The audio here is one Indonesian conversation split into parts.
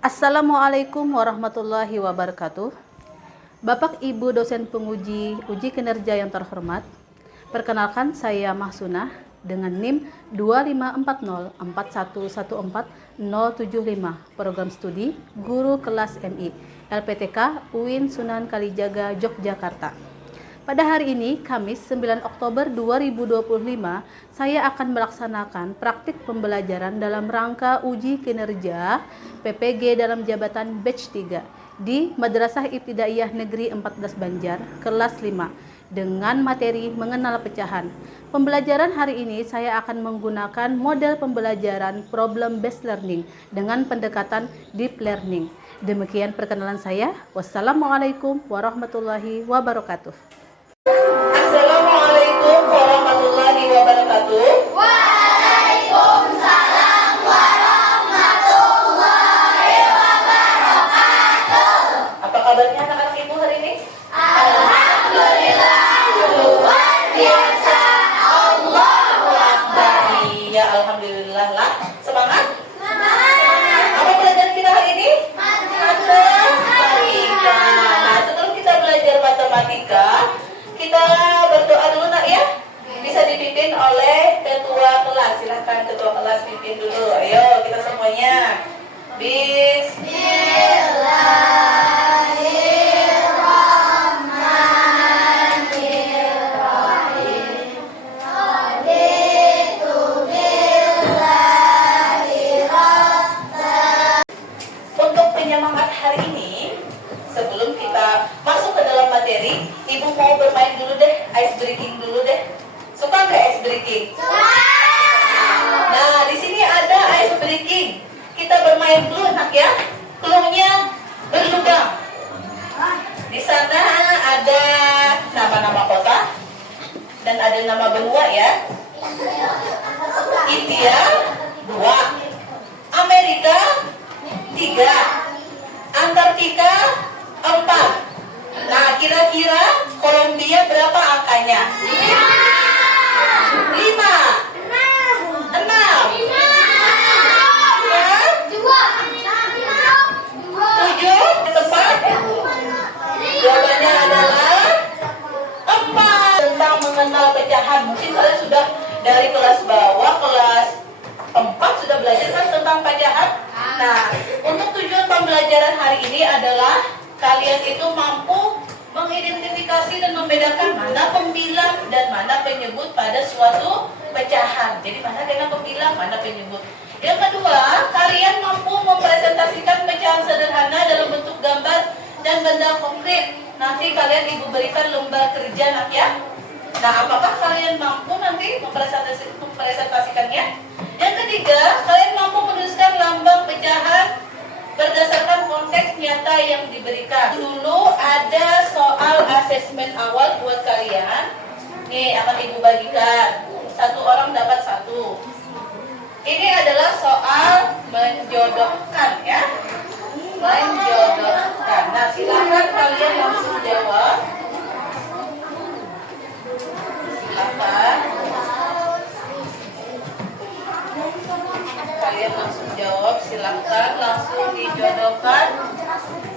Assalamualaikum warahmatullahi wabarakatuh. Bapak Ibu dosen penguji uji kinerja yang terhormat, perkenalkan saya Mahsunah dengan NIM 25404114075, program studi guru kelas MI, LPTK UIN Sunan Kalijaga, Yogyakarta. Pada hari ini, Kamis 9 Oktober 2025, saya akan melaksanakan praktik pembelajaran dalam rangka uji kinerja PPG dalam jabatan batch 3 di Madrasah Ibtidaiyah Negeri 14 Banjar, kelas 5, dengan materi mengenal pecahan. Pembelajaran hari ini saya akan menggunakan model pembelajaran problem based learning dengan pendekatan deep learning. Demikian perkenalan saya. Wassalamualaikum warahmatullahi wabarakatuh. Assalamualaikum warahmatullahi wabarakatuh. Waalaikumsalam warahmatullahi wabarakatuh. Apa kabarnya anak-anak ibu hari ini? Alhamdulillah, luar biasa. Allahu Akbar. Iya, alhamdulillah lah. Semangat? Semangat. Apa pelajaran kita hari ini? Matematika. Nah, sebelum kita belajar matematika, kita berdoa dulu nak ya. Bisa dipimpin oleh ketua kelas. Silahkan ketua kelas pimpin dulu. Ayo kita semuanya. Bismillahirrahmanirrahim. Raditu billahi rabban. Untuk penyemangat hari ini, sebelum kita masuk ke dalam materi, ibu mau bermain dulu deh, ice breaking dulu deh. Suka nggak ice breaking? Nah, di sini ada ice breaking. Kita bermain dulu nak ya. Cluenya berlubang. Di sana ada nama-nama kota dan ada nama benua ya. India 2, Amerika 3, Antartika 4. Nah, kira-kira Kolombia berapa angkanya? 5, 6, 7, tepat? Jawabannya adalah 4. Tentang mengenal pecahan. Mungkin kalian sudah dari kelas bawah, kelas 4 sudah belajar kan tentang pecahan. Nah, untuk tujuan pembelajaran hari ini adalah kalian itu mampu mengidentifikasi dan membedakan mana pembilang dan mana penyebut pada suatu pecahan. Jadi mana dengan pembilang, mana penyebut. Yang kedua, kalian mampu mempresentasikan pecahan sederhana dalam bentuk gambar dan benda konkret. Nanti kalian ibu berikan lembar kerja nak ya. Nah, apakah kalian mampu nanti mempresentasikannya? Yang ketiga, kalian mampu menuliskan lambang pecahan berdasarkan konteks nyata yang diberikan. Dulu ada soal asesmen awal buat kalian. Nih akan ibu bagikan. Satu orang dapat 1. Ini adalah soal menjodohkan ya. Menjodohkan. Nah, silakan kalian langsung jawab. Silakan. Kalian langsung jawab, silakan langsung dijodohkan,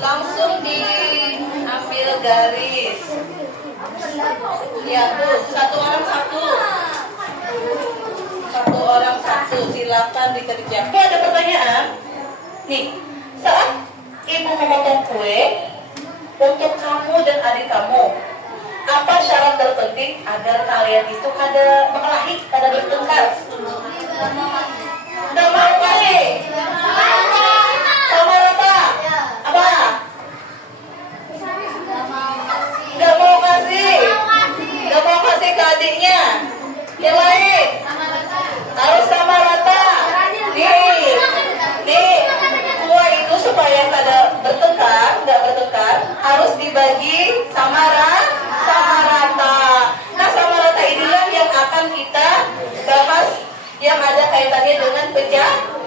langsung diambil garis. Ya tuh, satu orang satu, silakan dikerjakan. Ada pertanyaan? Nih, saat ibu memotong kue untuk kamu dan adik kamu, apa syarat terpenting agar kalian itu kada berkelahi, kada bertengkar? Gak mau kasih sama rata apa? Gak mau kasih ke adiknya. Yang lain harus sama rata. Nih dua itu supaya kada bertengkar, nggak bertengkar, harus dibagi sama rata. Nah, sama rata inilah yang akan kita bahas, yang ada kaitannya dengan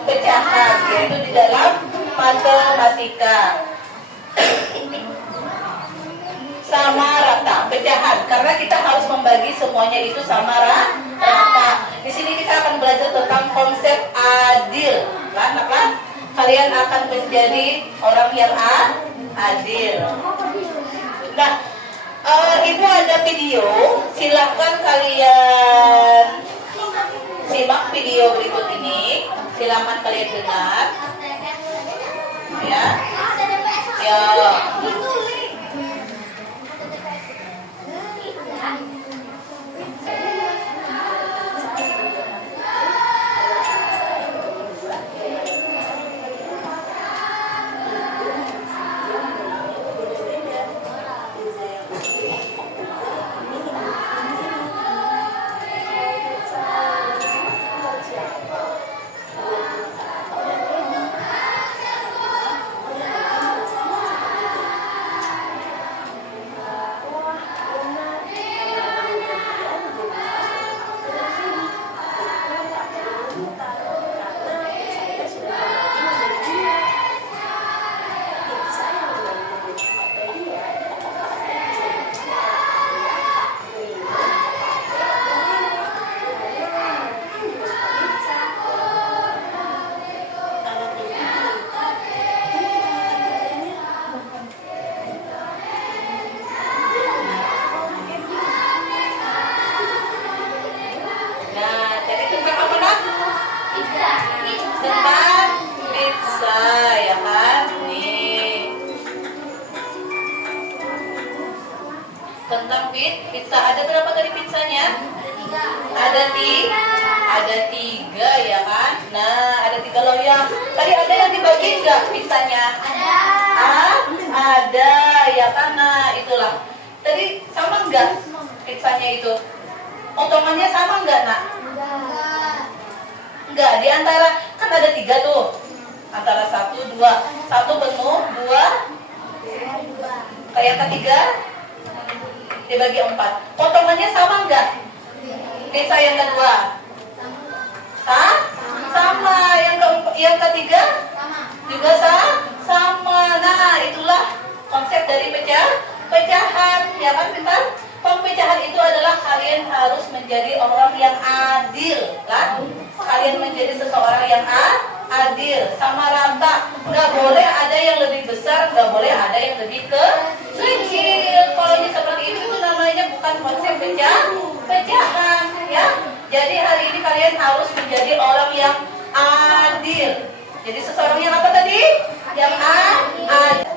pecahan, yaitu di dalam matematika. Sama rata pecahan, karena kita harus membagi semuanya itu sama rata. Di sini kita akan belajar tentang konsep adil, kan? kalian akan menjadi orang yang adil. Nah, Ibu ada video, silahkan kalian simak video berikut ini. Silahkan kalian dengar. Ya. Ya. Tentang pizza, ada berapa tadi pizzanya? Ada tiga ya kan? Nah, ada 3 loyang. Tadi ada yang dibagi nggak pizzanya? Ada ya kan? Nah, itulah. Tadi sama nggak pizzanya itu? Potongannya sama nggak, Nak? Enggak. Di antara kan ada 3 tuh. Antara 1, 2. 1 penuh, 2 kayak ketiga dibagi 4. Potongannya sama enggak? Pizza yang kedua sama. Yang ketiga juga sama. Nah, itulah konsep dari pecahan ya kan, Pintar? Pemecahan itu adalah kalian harus menjadi orang yang adil kan? Kalian menjadi seseorang yang adil, sama rata. Nggak boleh ada yang lebih besar, nggak boleh ada yang lebih kecil. Kalau seperti itu namanya bukan konsep pecahan ya. Jadi hari ini kalian harus menjadi orang yang adil. Jadi seseorang yang apa tadi? Yang adil.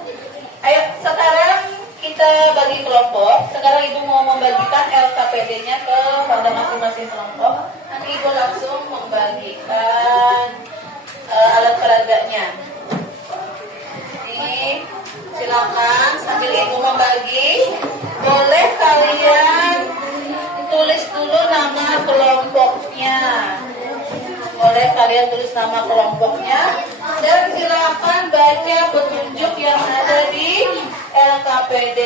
Ayo sekarang kita bagi kelompok. Sekarang Ibu mau membagikan LKPD-nya kepada masing-masing kelompok. Nanti Ibu langsung membagikan alat peraganya. Ini silakan sambil Ibu membagi, boleh kalian tulis dulu nama kelompoknya. Boleh kalian tulis nama kelompoknya dan silakan baca petunjuk yang ada di LKPD.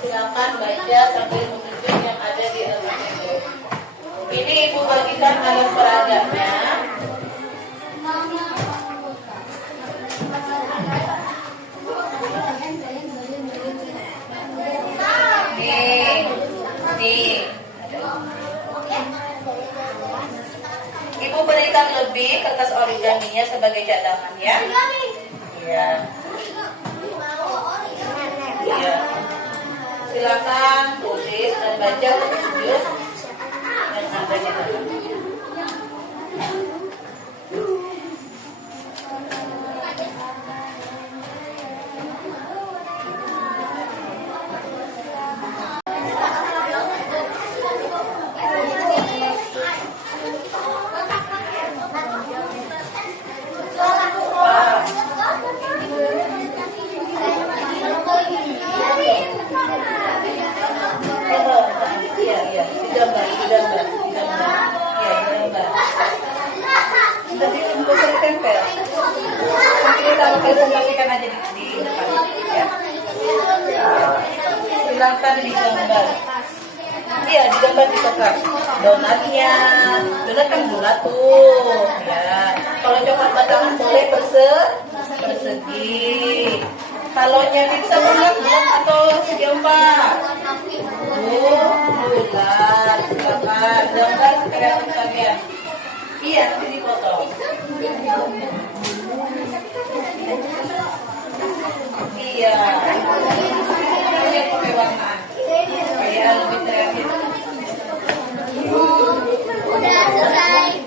Silakan baca sambil petunjuk yang ada di LKPD. Ini Ibu bagikan alat peraganya. Nih. Ibu berikan lebih kertas origaminya sebagai cadangan ya. Iya. Iya. Silakan tulis dan baca petunjuk yang ada di dalam. Presentasikan aja di depan ya. Silakan digambar. Iya, digambar di kertas. Donatnya, donat kan bulat tuh ya. Kalau coklat batangan boleh persegi. Kalau pizza bulat atau segi 4? Bulat. Silakan gambar kreatif kalian. Iya, nanti dipotong. Iya. Yang pakai warna. Supaya lebih kreatif. Udah selesai.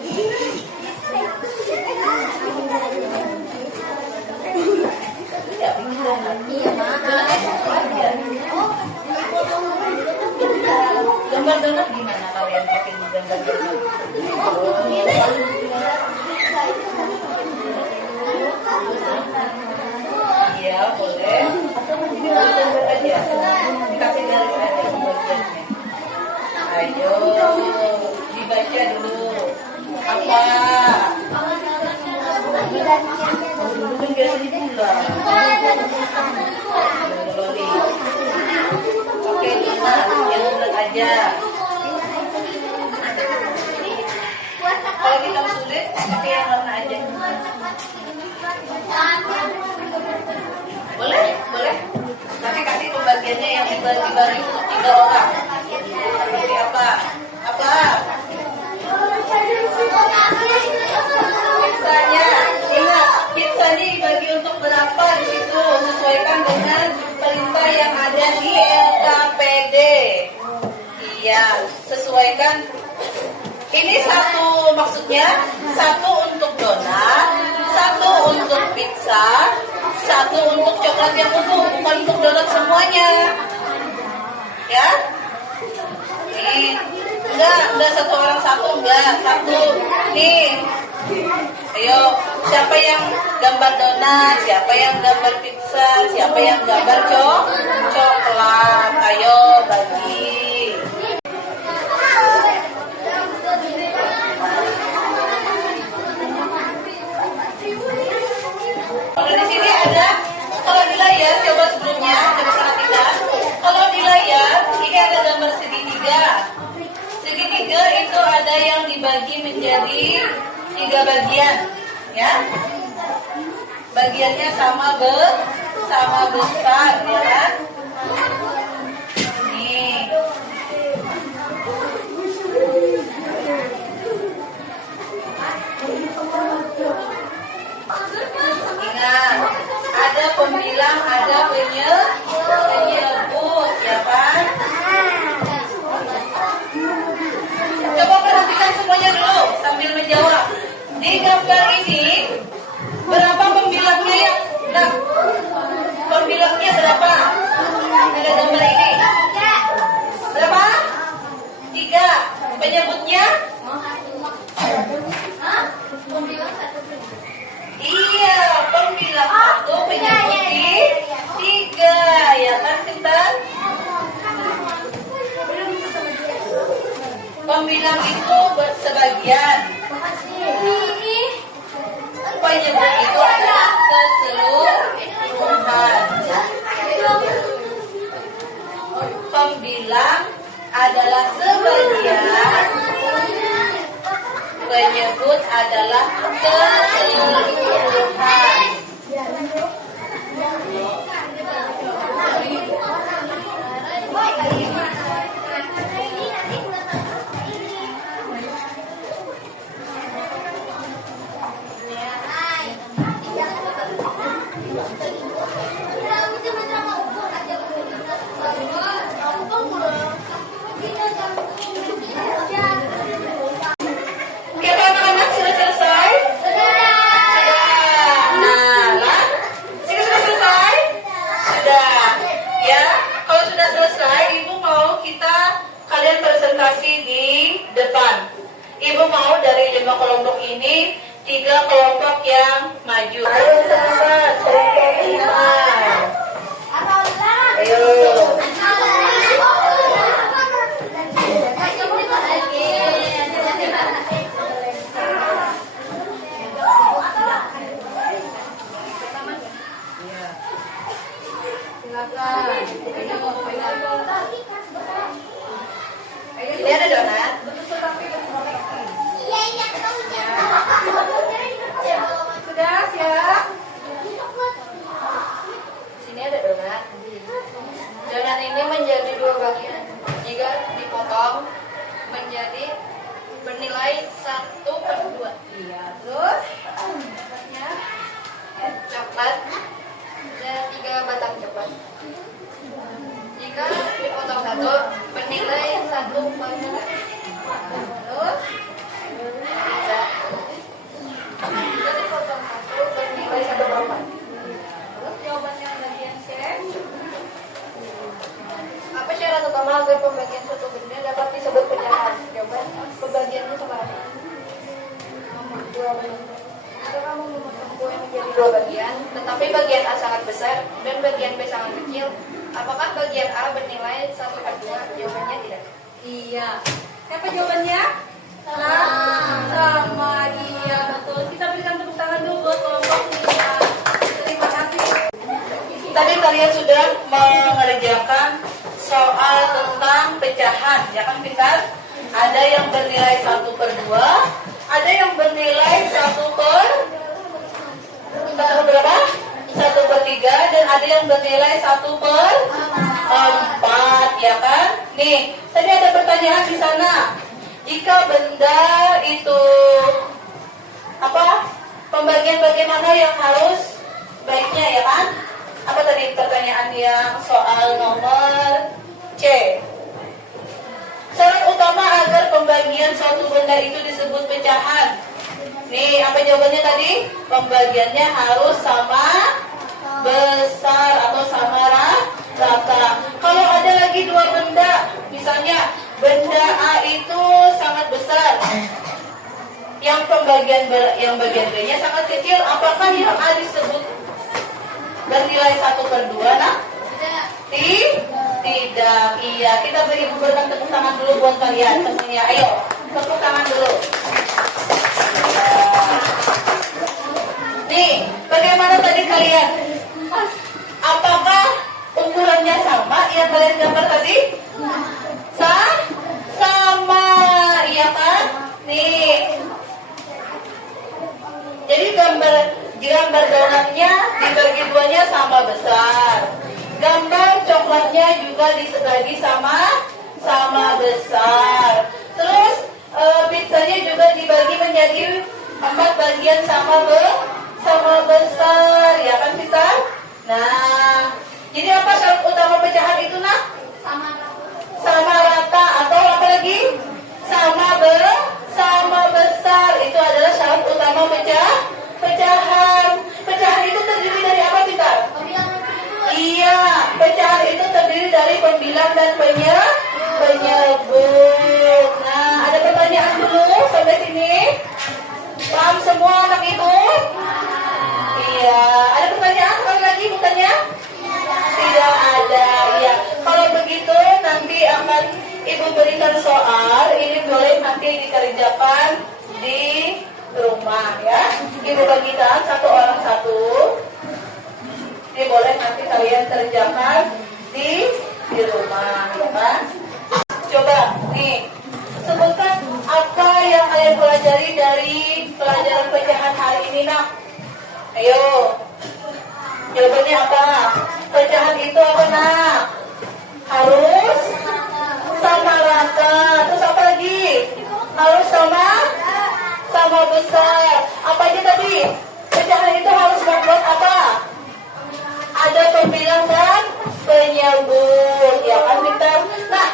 Gambar donat gimana kalian bikin gambar donat? Iya, boleh. Gambar aja. Dikasih garis aja pembagiannya. Ayo, dibaca dulu. Apa? Dulu kan biasa dibilang. Loli. Oke, donat yang bulat aja. Kalau kita sulit, pakai yang warna aja. Boleh, boleh. Tapi kasih pembagiannya yang dibagi-bagi untuk 3 orang. Seperti apa? Apa? Pizzanya, ingat, pizzanya dibagi untuk berapa di situ? Sesuaikan dengan perintah yang ada di LKPD. Iya, sesuaikan. Ini satu, maksudnya satu untuk donat, satu untuk pizza, satu untuk coklat yang utuh, bukan untuk donat semuanya. Ya? Nih, enggak satu orang satu, enggak, satu. Nih. Ayo, siapa yang gambar donat, siapa yang gambar pizza, siapa yang gambar coklat. Ayo bagi. Kalau di sini ada, kalau di layar coba sebelumnya, coba perhatikan. Kalau di layar ini ada gambar segitiga. Segitiga itu ada yang dibagi menjadi 3 bagian, ya. Bagiannya sama besar, ya kan? Nih. Ingat, ada pembilang, ada penyebut, ya kan? Coba perhatikan semuanya dulu sambil menjawab. Di gambar ini berapa pembilangnya ya? Nah, pembilangnya berapa? Ada gambar ini. Berapa? 3. Penyebutnya? Iya, pembilang 1, penyebut 3. Ya kan, Tintan? Pembilang itu sebagian. Penyebut itu adalah keseluruhan. Pembilang adalah sebagian. Penyebut adalah keseluruhan. Oke, anak-anak sudah selesai? Sudah. Nah, sudah selesai? Sudah. Ya, kalau sudah selesai, Ibu mau kalian presentasi di depan. Ibu mau dari 5 kelompok ini 3 kelompok yang maju. Ayo teman-teman, kelompok 5. Ayo. Ini ada donat. Sudah siap? Sini ada donat. Jika kamu memotong kue menjadi dua bagian, tetapi bagian A sangat besar dan bagian B sangat kecil, apakah bagian A bernilai 1/2? Jawabannya tidak. Iya. Apa jawabannya? Sama. Iya, betul. Kita berikan tepuk tangan dulu buat kelompok Nia. Terima kasih. Tadi kalian sudah mengerjakan soal tentang pecahan, ya kan Pintar? Ada yang bernilai 1/2, ada yang bernilai 1/berapa? 1/3, dan ada yang bernilai 1/4, ya kan? Nih, tadi ada pertanyaan di sana. Jika benda itu apa? Pembagian mana yang harus baiknya, ya kan? Apa tadi pertanyaan yang soal nomor C? Syarat utama agar pembagian suatu benda itu disebut pecahan. Nih, apa jawabannya tadi? Pembagiannya harus sama besar atau sama rata. Kalau ada lagi dua benda, misalnya benda A itu sangat besar, yang bagian B-nya sangat kecil, apakah yang A disebut bernilai 1/2? Nah, tidak. Iya, kita berikan tepuk tangan dulu buat kalian semuanya. Ayo, tepuk tangan dulu. Nih, bagaimana tadi kalian? Apakah ukurannya sama yang kalian gambar tadi? Sama, iya kan? Nih. Jadi gambar donatnya dibagi duanya sama besar. Gambar coklatnya juga dibagi sama besar. Terus pizzanya juga dibagi menjadi 4 bagian sama besar, ya kan kita? Nah, jadi apa syarat utama pecahan itu, nak? Sama rata, atau apa lagi? Sama besar. Itu adalah syarat utama pecahan. Pecahan itu terdiri dari apa, Pintar? Iya, pecahan itu terdiri dari pembilang dan penyebut. Nah, ada pertanyaan dulu sampai sini? Paham semua anak ibu? Iya. Ada pertanyaan sekali lagi bukannya? Tidak ada. Ya. Kalau begitu nanti akan ibu berikan soal. Ini boleh nanti dikerjakan di rumah, ya. Ibu bagikan satu orang satu. Ini boleh nanti kalian kerjakan di rumah, ya kan? Coba nih, sebutkan apa yang kalian pelajari dari pelajaran pecahan hari ini, nak? Ayo, jawabannya apa? Pecahan itu apa, nak? Harus sama rata. Terus apa lagi? Harus sama besar. Apa aja tadi? Pecahan itu harus membuat apa? Ada pembilang dan penyebut, ya kan, Pintar? Nah,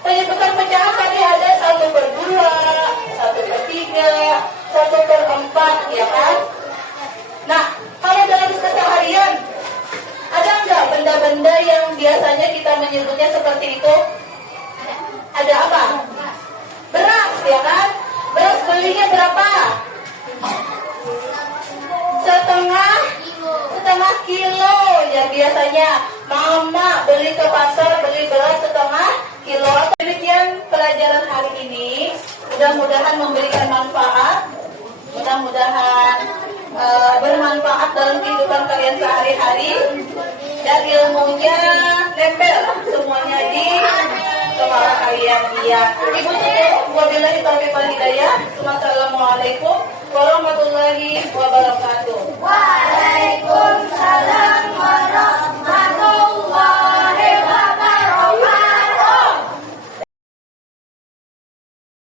penyebutan pecahan tadi ada 1/2, 1/3, 1/4, ya kan? Nah, kalau dalam keseharian ada nggak benda-benda yang biasanya kita menyebutnya seperti itu? Ada apa? Beras, ya kan? Beras belinya berapa? Setengah kilo. Ya, biasanya mama beli ke pasar beli beras setengah kilo. Demikian pelajaran hari ini. Mudah-mudahan memberikan manfaat. Mudah-mudahan bermanfaat dalam kehidupan kalian sehari-hari. Dan ilmunya nempel semuanya di kepala kalian. Iya. Ibu tutup. Wabillahi taufiq wal hidayah. Wassalamualaikum warahmatullahi wabarakatuh. Waalaikumsalam warahmatullahi wabarakatuh.